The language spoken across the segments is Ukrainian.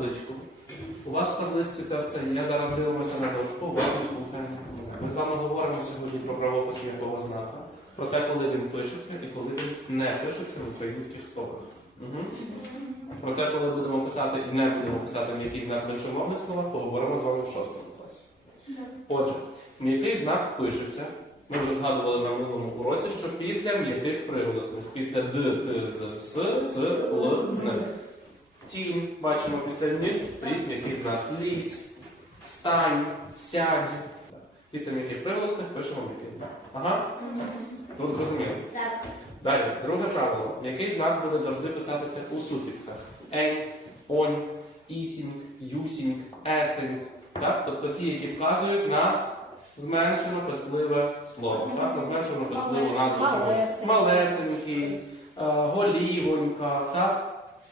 табличку. У вас в табличці це все є. Зараз дивимося на дошку, уважно слухаємо. Ми з вами говоримо сьогодні про правопис м'якого знака, про те, коли він пишеться і коли він не пишеться в українських словах. Угу. Про те, коли будемо писати і не будемо писати м'який знак в іншомовних словах, поговоримо з вами в шостому класі. Отже, м'який знак пишеться. Ми вже згадували на минулому уроці, що після м'яких приголосних, після д, т, з, с, ц, л, н. Тінь, бачимо, після ні стоїть м'який знак. Лізь, стань, сядь. Після м'яких приголосних пишемо м'який знак. Ага? Тут зрозуміло. Так. Далі, друге правило. М'який знак буде завжди писатися у суфіксах. Ень, онь, ісінь, юсінь, есінь. Так? Тобто ті, які вказують на зменшено пестливе слово. Так? На зменшено пестливу назву чогось. Малесенький. Малесенький, е, голівонька, так?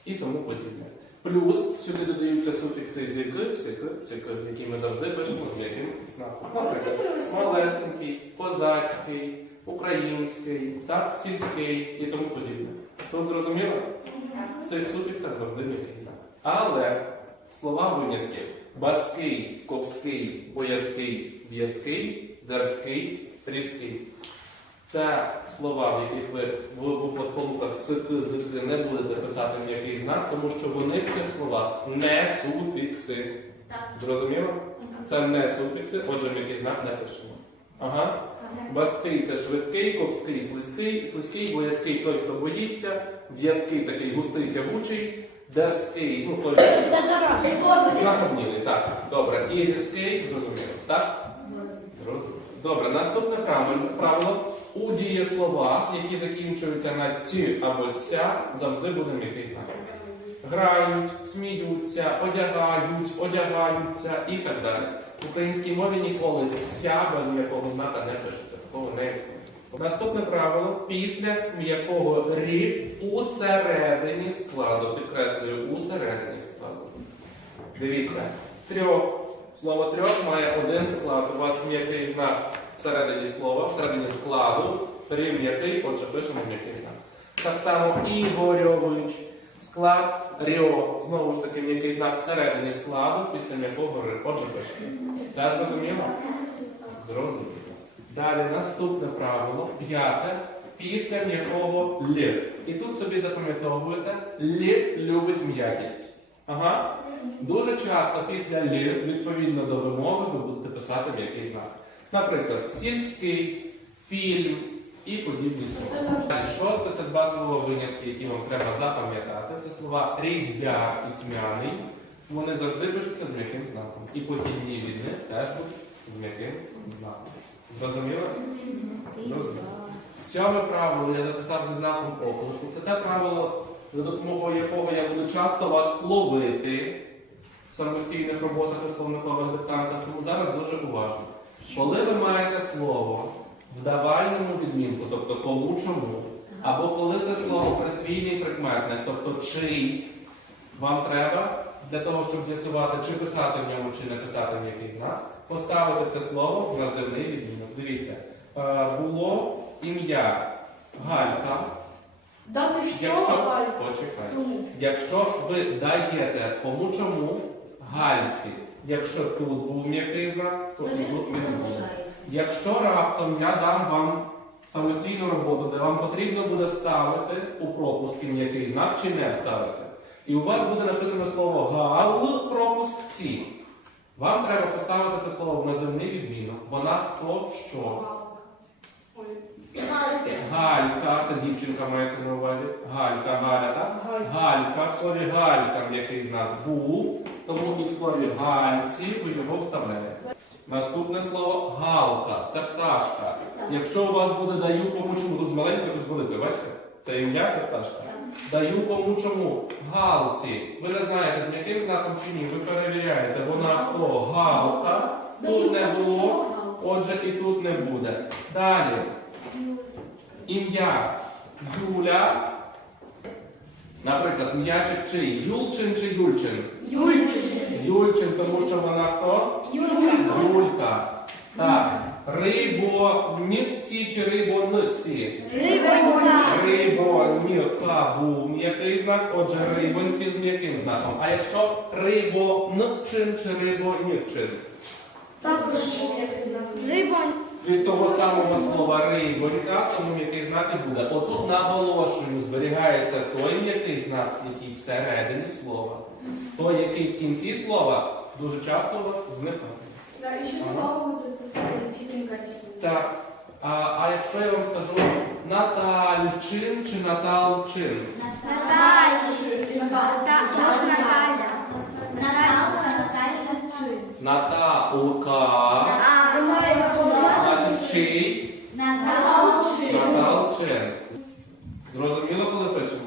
і тому подібне. Плюс сюди додаються суфікси зик, сик, цик, які ми завжди пишемо з м'яким знаком. Наприклад, малесенький, козацький, український, так, сільський і тому подібне. Тут зрозуміло? В цих суфіксах завжди м'який знак. Але слова винятки баский, ковський, боязкий, в'язкий, дерзкий, різкий. Це слова, в яких ви в буквосполуках сики, зики не будете писати м'який знак, тому що вони в цих словах не суфікси. Зрозуміло? Це не суфікси, отже, м'який знак не пишемо. Ага. Баский це швидкий, ковський, слизький, слизький, боязкий той, хто боїться, в'язкий такий густий, тягучий, дерзкий, ну той знахабнілий, так. Добре. І різкий, зрозуміло, так? Зрозуміло. Добре, наступне правило. У дієсловах, які закінчуються на ті або ця, завжди буде м'який знак. Грають, сміються, одягають, одягаються і так далі. В українській мові ніколи ця без м'якого знака не пишеться. Такого не існує. Наступне правило після м'якого рі усередині складу. Підкреслюю, усередині складу. Дивіться, трьох. Слово трьох має один склад. У вас м'який знак всередині слова, всередині складу. Рів отже, пишемо м'який знак. Так само Ігорьович, склад рьо. Знову ж таки, м'який знак всередині складу, після м'якого ри. Отже, пишемо. Це зрозуміло? Зрозуміло. Далі наступне правило, п'яте, після м'якого л. І тут собі запам'ятовуєте, л любить м'якість. Ага. Дуже часто після л, відповідно до вимови, ви будете писати м'який знак. Наприклад, сільський, фільм і подібні слова. Шосте це два слова винятки, які вам треба запам'ятати. Це слова різьбяр і тьмяний. Вони завжди пишуться з м'яким знаком. І похідні від них теж будуть з м'яким знаком. Зрозуміло? Сьоме правило я записав зі знаком оклику. Це те правило, за допомогою якого я буду часто вас ловити в самостійних роботах і словникових диктантах. Тому зараз дуже уважно. Коли ви маєте слово в давальному відмінку, тобто кому чому, або коли це слово присвійний прикметник, тобто чий, вам треба для того, щоб з'ясувати, чи писати в ньому, чи не писати м'який знак, поставити це слово в називний відмінок. Дивіться, е, було ім'я Галька. Дати що? Якщо, Галь? почекай. Тому. Якщо ви даєте кому чому гальці, якщо тут був м'який знак, то і тут не буде. Якщо раптом я дам вам самостійну роботу, де вам потрібно буде вставити у пропуск м'який знак чи не вставити, і у вас буде написано слово гал пропуск ці. Вам треба поставити це слово в називний відмінок. Вона хто що? Галька, це дівчинка мається на увазі. Галька, Галя, так? Галька. В слові галька м'який знак був, тому і в слові гальці ви його вставляєте. Наступне слово галка, це пташка. Якщо у вас буде даю кому чому, тут з маленькою, тут з великою, бачите? Це ім'я, це пташка. Даю кому чому. Галці. Ви не знаєте, з яким знаком чи ні, ви перевіряєте, вона хто? Галка. Тут не було, отже і тут не буде. Далі. Ім'я Юля. Наприклад, м'ячик чий? Юлчин чи Юльчин? Юльчин. Юльчин, тому що вона хто? Юлька. Юлька. Так. Рибоніці чи рибониці? Риба. Рибоніка був м'який знак, отже, рибонці з м'яким знаком. А якщо рибоничин чи рибонічин? Також риба. Від того самого слова рибонька, тому м'який знак і буде. Отут наголошую, зберігається той м'який знак, який всередині слова. Той, який в кінці слова, дуже часто у вас зникає. Да, і ще слово буде поставити тітенька тітенька. Так. А, а якщо я вам скажу Натальчин чи Наталчин? Наталка. Значить, чий? Наталчин. Зрозуміло, коли пишемо?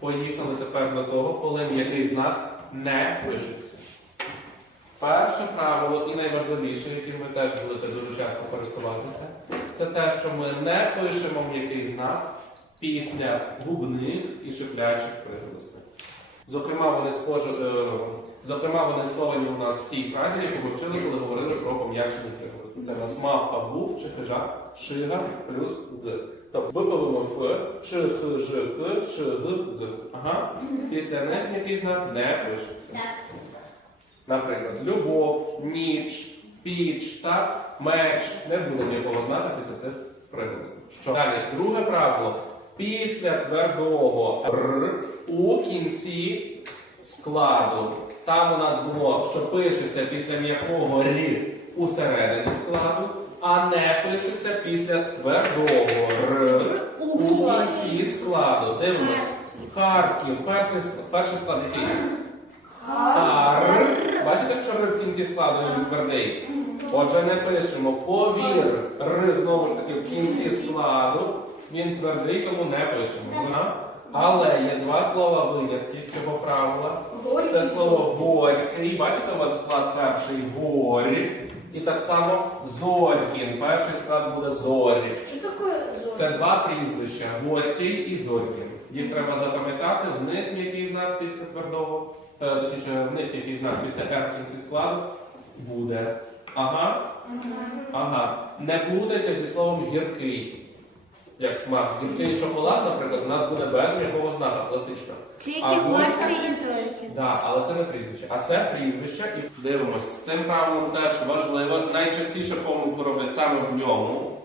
Поїхали тепер до того, коли м'який знак не пишеться. Перше правило і найважливіше, яким ви теж будете дуже часто користуватися, це те, що ми не пишемо м'який знак після губних і шиплячих приголосних. Зокрема, вони схожі, е, зокрема, вони сховані у нас в тій фразі, яку ми вчили, коли говорили про пом'якшені приголосні. Це в нас мав, а був, чи хижа, шига плюс г. Тобто випалимо ф, чи, х, ж, к, ш, г, г. Ага. Після них м'який знак не пишеться. Наприклад, любов, ніч, піч, так, меч. Не буде ніякого знака після цих приголосних. Що далі? Друге правило. Після твердого р у кінці складу. Там у нас було, що пишеться після м'якого рі у середині складу, а не пишеться після твердого р у кінці складу. Дивимось. Харків, перший склад який? Хар. Бачите, що р в кінці складу він твердий? Отже, не пишемо повір. Р знову ж таки в кінці складу. Він твердий, тому не пишемо. Ага. Але є два слова винятки з цього правила. Це слово горький. Бачите, у вас склад перший горі. І так само Зорькін. Перший склад буде зорі. Що таке зор? Це два прізвища Горький і Зорькін. Їх треба запам'ятати, в них м'який знак після твердого, е, точніше, в них м'який знак після R в кінці складу буде. Ага, ага. Не плутайте зі словом гіркий. Як смак. Гіркий шоколад, наприклад, у нас буде без м'якого знака, класично. Тільки А горький і зорький. Да, але це не прізвище. А це прізвище і дивимось. З цим правилом теж важливо. Найчастіше помилку роблять саме в ньому.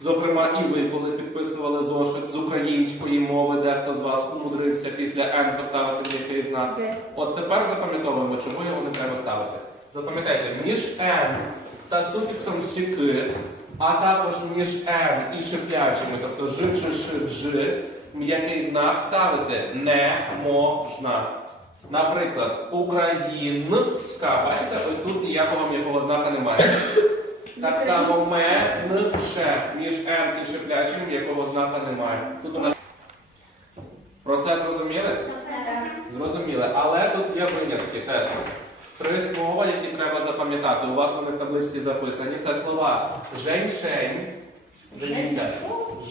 Зокрема, і ви, коли підписували зошит з української мови, дехто з вас умудрився після Н поставити який знак. Де? От тепер запам'ятовуємо, чому його не треба ставити. Запам'ятайте, між Н та суфіксом сіки, а також між Н і шиплячими, тобто ж чи ш, дж, м'який знак ставити не можна. Наприклад, українська, бачите, ось тут ніякого м'якого знака немає. Так само ме, н, ше, між Н і шиплячим м'якого знака немає. Тут у нас про це зрозуміли? Зрозуміли, але тут є винятки теж. Три слова, які треба запам'ятати. У вас вони в табличці записані. Це слова жень-шень. Дивіться.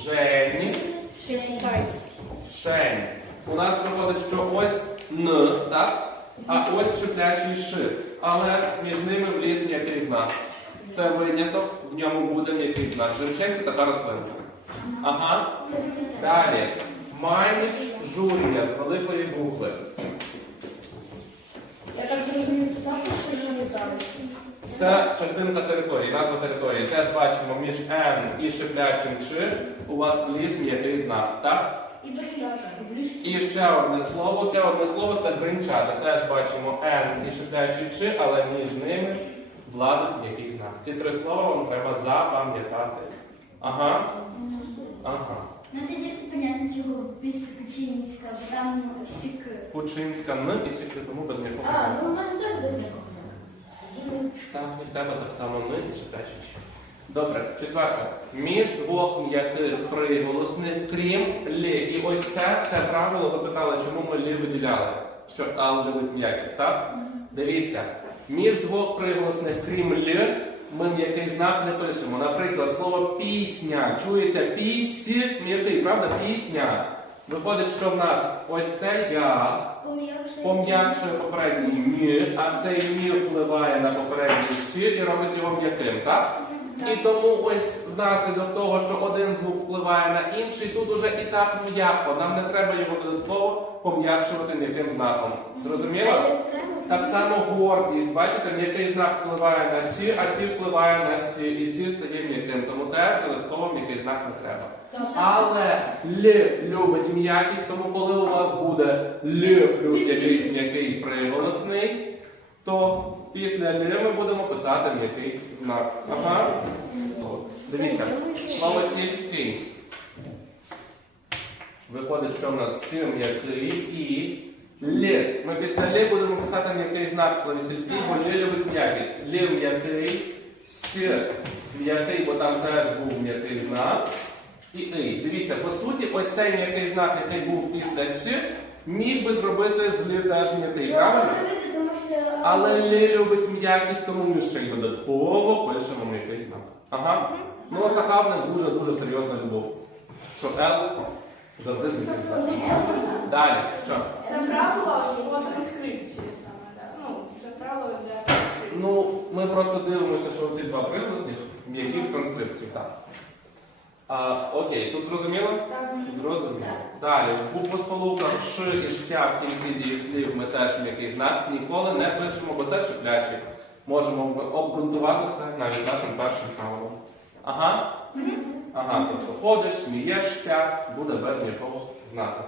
Жень, шень. У нас виходить, що ось н, так? А ось шиплячий ши. Але між ними вліз м'який знак. Це виняток, в ньому буде м'який знак. Жень-шень це така рослинка. Ага. Далі. Майніч журія з великої букви. Я так зрозумів, це частинка території, назва території. Теж бачимо між Н і шиплячим Ч у вас вліз м'який знак, так? І бриньяжа. І ще одне слово. Це одне слово це бринчати. Теж бачимо Н і шиплячий Ч, але між ними влазить м'який знак. Ці три слова вам треба запам'ятати. Ага. Ага. Ну тоді все понятно, чого пісочинська, бо там ну, сіки. Пучинська Н і сіки тому без м'якого А, ну в мене теж. Так, і в тебе так само Н і шиплячий Ч. Добре, четверте. Між двох м'яких приголосних, крім лі. І ось це те правило, ви питали, чому ми лі виділяли, що ал любить м'якість, так? Дивіться, між двох приголосних, крім лі, ми м'який знак не пишемо. Наприклад, слово пісня. Чується пісі, м'який, правда? Пісня. Виходить, що в нас ось це я. Пом'якшує попередній мі, а цей мі впливає на попередній сі і робить його м'яким, так? І тому ось внаслідок того, що один звук впливає на інший, тут уже і так м'яко. Нам не треба його додатково пом'якшувати м'яким знаком. Зрозуміло? Так само гордість. Бачите, м'який знак впливає на ці, а ці впливає на сі, і сі стає м'яким. Тому теж додатково м'який знак не треба. Але Л любить м'якість, тому коли у вас буде Л плюс якийсь м'який приголосний, то після Л ми будемо писати м'який знак. Ага. Дивіться, слово сільський. Виходить, що в нас С м'який і Л. Ми після Л будемо писати м'який знак в слові бо Л любить м'якість. Л м'який, С м'який, бо там теж був м'який знак. І «ий». Дивіться, по суті, ось цей м'який знак, який був після С, міг би зробити з Л теж м'який, правильно? Але Лі любить м'якість, тому ми ще й додатково пишемо м'який знак. Ага. Ну от така в них дуже-дуже серйозна любов. Що Л завжди з м'яким. Далі, що? Це правило по транскрипції саме, так? Ну, це правило для транскрипції. Ну, ми просто дивимося, що ці два приголосні м'які в транскрипції, так. А, окей, тут зрозуміло? Так. Зрозуміло. Далі, в буквосполуках Ш і Ш в кінці дієслів ми теж м'який знак ніколи не пишемо, бо це шиплячий. Можемо обґрунтувати це навіть нашим першим правилом. Ага. Ага, тобто ходиш, смієшся, буде без м'якого знака.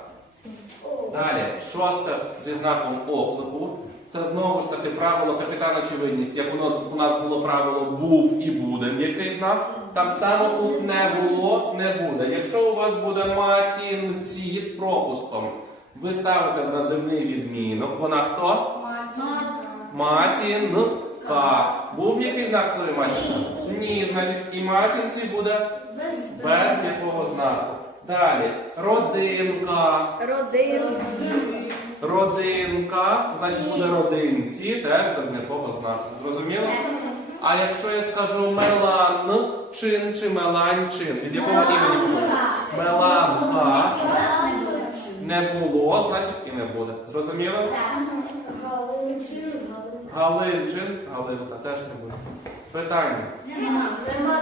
Далі, шосте зі знаком оклику. Це знову ж таки правило капітан очевидність. Як у нас у нас було правило був і буде м'який знак, так само тут не було, не буде. Якщо у вас буде матінці з пропуском, ви ставите в називний відмінок. Вона хто? Матін. Матінка. Був м'який знак в слові матінка? Ні, значить і матінці буде без м'якого знаку. Далі, родинка. Родинці. Родинка, значить буде родинці, теж без м'якого знаку. Зрозуміло? А якщо я скажу меланчин чи меланчин, від якого імені буде? Меланка не було, значить і не буде. Зрозуміло? Галинчин, Галинка теж не буде. Питання. Нема. Нема.